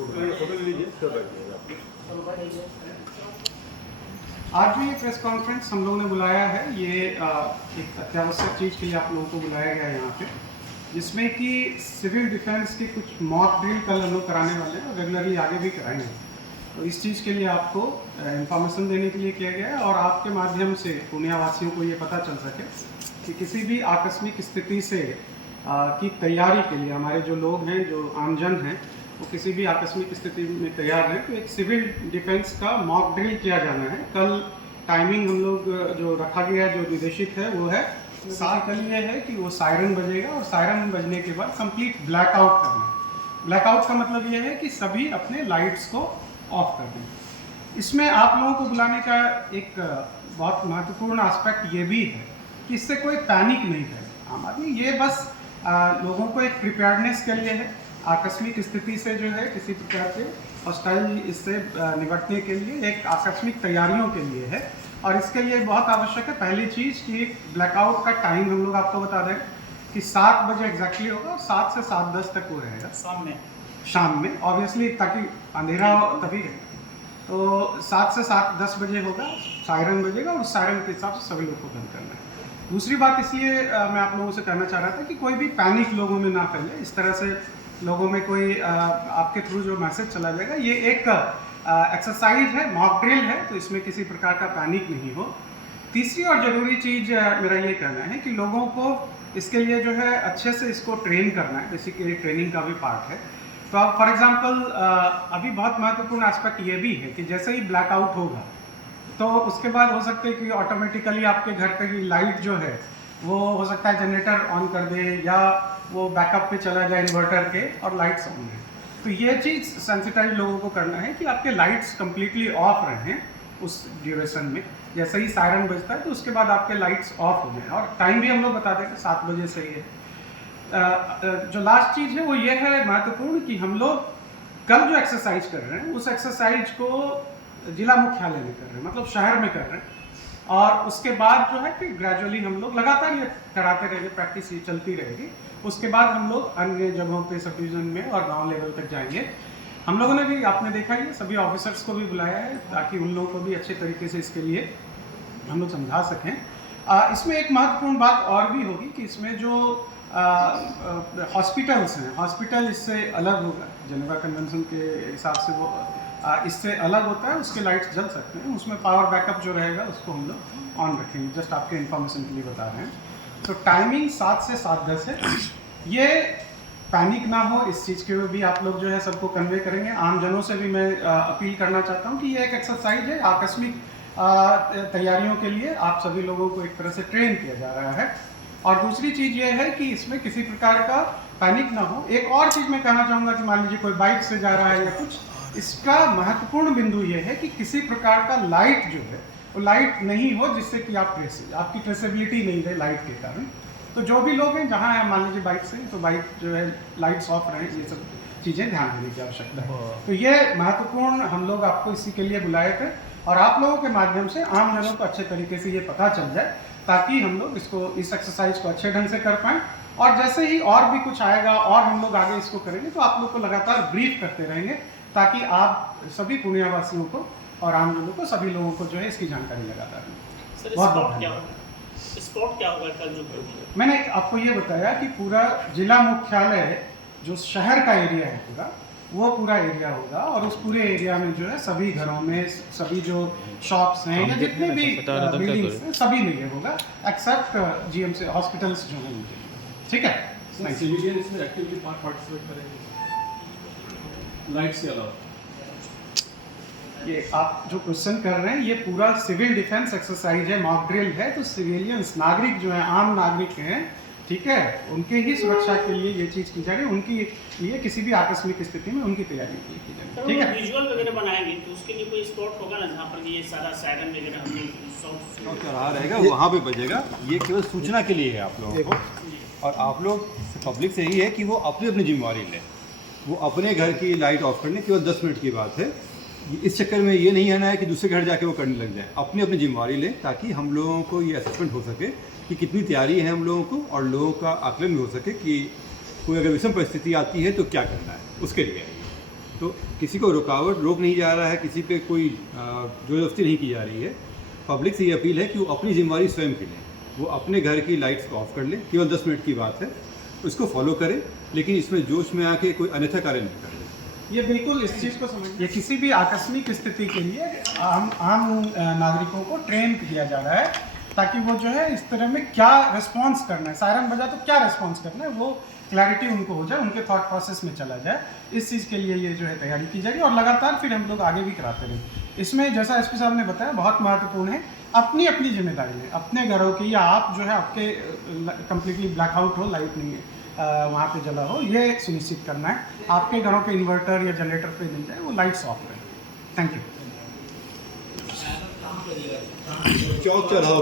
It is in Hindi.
आज जो ये प्रेस कॉन्फ्रेंस हम लोगों ने बुलाया है, ये एक अत्यावश्यक चीज़ के लिए आप लोगों को बुलाया गया है यहाँ पे, जिसमें कि सिविल डिफेंस की कुछ मॉक ड्रिल कल हम लोग कराने वाले हैं और रेगुलरली आगे भी कराएंगे। तो इस चीज़ के लिए आपको इंफॉर्मेशन देने के लिए किया गया है और आपके माध्यम से पुण्यावासियों को ये पता चल सके कि किसी भी आकस्मिक स्थिति से की तैयारी के लिए हमारे जो लोग हैं, जो आमजन हैं, वो किसी भी आकस्मिक स्थिति में तैयार हैं। तो एक सिविल डिफेंस का मॉक ड्रिल किया जाना है। कल टाइमिंग हम लोग जो रखा गया है, जो निर्देशित है, वो है कल ये है कि वो सायरन बजेगा और सायरन बजने के बाद कंप्लीट ब्लैकआउट करना है। ब्लैकआउट का मतलब ये है कि सभी अपने लाइट्स को ऑफ कर दें। इसमें आप लोगों को बुलाने का एक बहुत महत्वपूर्ण एस्पेक्ट ये भी है कि इससे कोई पैनिक नहीं करे आम आदमी। ये बस लोगों को एक प्रिपेयर्डनेस के लिए है, आकस्मिक स्थिति से जो है किसी प्रकार के हॉस्टाइल इससे निपटने के लिए एक आकस्मिक तैयारियों के लिए है। और इसके लिए बहुत आवश्यक है, पहली चीज़ कि ब्लैकआउट का टाइम हम लोग आपको बता दें कि 7 बजे एग्जैक्टली होगा और 7 से 7:10 तक वो रहेगा शाम में ऑब्वियसली, ताकि अंधेरा हो तभी रहेगा। तो 7 से 7:10 बजे होगा, सायरन बजेगा और सायरन के हिसाब से सभी लोग को बंद करना है। दूसरी बात इसलिए मैं आप लोगों से कहना चाह रहा था कि कोई भी पैनिक लोगों में ना फैले। इस तरह से लोगों में कोई आपके थ्रू जो मैसेज चला जाएगा, ये एक एक्सरसाइज है, मॉक ड्रिल है, तो इसमें किसी प्रकार का पैनिक नहीं हो। तीसरी और ज़रूरी चीज़ मेरा ये कहना है कि लोगों को इसके लिए जो है अच्छे से इसको ट्रेन करना है, बेसिकली ट्रेनिंग का भी पार्ट है। तो आप फॉर एग्जांपल अभी बहुत महत्वपूर्ण एस्पेक्ट ये भी है कि जैसे ही ब्लैकआउट होगा तो उसके बाद हो सकता है कि ऑटोमेटिकली आपके घर पे की लाइट जो है वो हो सकता है जनरेटर ऑन कर दे या वो बैकअप पे चला जाए इन्वर्टर के और लाइट्स ऑन है। तो ये चीज़ सेंसिटाइज लोगों को करना है कि आपके लाइट्स कम्प्लीटली ऑफ रहें उस ड्यूरेशन में। जैसे ही सायरन बजता है तो उसके बाद आपके लाइट्स ऑफ हो जाए और टाइम भी हम लोग बता देंगे 7 बजे से ही है। जो लास्ट चीज़ है वो ये है महत्वपूर्ण कि हम लोग कल जो एक्सरसाइज कर रहे हैं उस एक्सरसाइज को जिला मुख्यालय में कर रहे हैं, मतलब शहर में कर रहे हैं। और उसके बाद जो है कि ग्रेजुअली हम लोग लगातार ये कराते रहेंगे, प्रैक्टिस ये चलती रहेगी। उसके बाद हम लोग अन्य जगहों पे सब डिवीज़न में और गांव लेवल तक जाएंगे। हम लोगों ने भी, आपने देखा ही, सभी ऑफिसर्स को भी बुलाया है ताकि उन लोगों को भी अच्छे तरीके से इसके लिए हम लोग समझा सकें। इसमें एक महत्वपूर्ण बात और भी होगी कि इसमें जो हॉस्पिटल्स हैं, हॉस्पिटल इससे अलग होगा। जेनेवा कन्वेंशन के हिसाब से वो इससे अलग होता है, उसके लाइट्स जल सकते हैं, उसमें पावर बैकअप जो रहेगा उसको हम लोग ऑन रखेंगे। जस्ट आपके इन्फॉर्मेशन के लिए बता रहे हैं। तो टाइमिंग 7 से 7:10 है। ये पैनिक ना हो, इस चीज़ के भी आप लोग जो है सबको कन्वे करेंगे। आमजनों से भी मैं अपील करना चाहता हूँ कि ये एक एक्सरसाइज है, आकस्मिक तैयारियों के लिए आप सभी लोगों को एक तरह से ट्रेन किया जा रहा है। और दूसरी चीज़ ये है कि इसमें किसी प्रकार का पैनिक ना हो। एक और चीज़ मैं कहना चाहूँगा कि मान लीजिए कोई बाइक से जा रहा है या कुछ, इसका महत्वपूर्ण बिंदु ये है कि किसी प्रकार का लाइट जो है वो लाइट नहीं हो जिससे कि आपकी ट्रेसेबिलिटी नहीं रहे लाइट के कारण। तो जो भी लोग हैं जहाँ है, मान लीजिए बाइक से, तो बाइक जो है लाइट्स ऑफ रहें, ये सब चीज़ें ध्यान देने की आवश्यकता है। तो ये महत्वपूर्ण हम लोग आपको इसी के लिए बुलाए थे और आप लोगों के माध्यम से आम जनों को अच्छे तरीके से ये पता चल जाए ताकि हम लोग इस एक्सरसाइज को अच्छे ढंग से कर पाएँ। और जैसे ही और भी कुछ आएगा और हम लोग आगे इसको करेंगे तो आप लोग को लगातार ब्रीफ करते रहेंगे ताकि आप सभी पुण्यावासियों को और आम लोगों को, सभी लोगों को जो है इसकी जानकारी लगातार मिले। बहुत बहुत स्पॉट क्या होगा कल जो मैंने आपको ये बताया कि पूरा जिला मुख्यालय जो शहर का एरिया है पूरा, वो पूरा एरिया होगा और उस पूरे एरिया में जो है सभी घरों में, सभी जो शॉप्स हैं या जितने भी बिल्डिंग्स हैं, सभी में ये होगा एक्सेप्ट जीएमसी हॉस्पिटल्स जो हैं उनके लिए। ठीक है, सिविलियन इसमें एक्टिवली पार्टिसिपेट करेंगे लाइट्स के अलावा। ये आप जो क्वेश्चन कर रहे हैं ये पूरा सिविल डिफेंस एक्सरसाइज है, मॉक ड्रिल है। तो सिविलियंस, नागरिक जो है, आम नागरिक हैं, ठीक है, उनके ही सुरक्षा के लिए ये चीज़ की जा रही है। उनकी लिए किसी भी आकस्मिक स्थिति में उनकी तैयारी की जा रही है। ठीक है, विजुअल वगैरह बनाएंगे तो उसके लिए कोई स्पॉट होगा ना जहाँ पर ये सारा सायरन वगैरह हमने साउंड चढ़ा रहेगा, वहाँ पे बजेगा। ये केवल सूचना के लिए है आप लोगों को, और आप लोग पब्लिक से ही है कि वो अपनी अपनी जिम्मेवारी लें। वो अपने घर की लाइट ऑफ करने केवल 10 मिनट की बात है। इस चक्कर में ये नहीं आना है कि दूसरे घर जाके वो करने लग जाए। अपनी अपनी जिम्मेवारी लें ताकि हम लोगों को ये असेसमेंट हो सके कि कितनी तैयारी है हम लोगों को, और लोगों का आकलन भी हो सके कि कोई अगर विषम परिस्थिति आती है तो क्या करना है, उसके लिए। तो किसी को रोक नहीं जा रहा है, किसी पे कोई ज़बरदस्ती नहीं की जा रही है। पब्लिक से ये अपील है कि वो अपनी जिम्मेवारी स्वयं की लें, वो अपने घर की लाइट्स को ऑफ कर लें, केवल 10 मिनट की बात है, उसको फॉलो करें, लेकिन इसमें जोश में आके कोई अन्यथा कार्य नहीं करें। ये बिल्कुल इस चीज़ को समझ, ये किसी भी आकस्मिक स्थिति के लिए आम नागरिकों को ट्रेन किया जा रहा है ताकि वो जो है इस तरह में क्या रिस्पॉन्स करना है, सायरन बजा तो क्या रिस्पॉन्स करना है, वो क्लैरिटी उनको हो जाए, उनके थॉट प्रोसेस में चला जाए। इस चीज़ के लिए ये जो है तैयारी की जा रही है और लगातार फिर हम लोग आगे भी कराते रहे। इसमें जैसा एसपी साहब ने बताया बहुत महत्वपूर्ण है, अपनी अपनी जिम्मेदारी है, अपने घरों की, या आप जो है आपके कम्प्लीटली ब्लैकआउट हो, लाइट नहीं है वहाँ पे जला हो, ये सुनिश्चित करना है। आपके घरों के इन्वर्टर या जनरेटर पे नहीं जाए, वो लाइट्स ऑफ रहे। Thank you. चौक चढ़ाओ।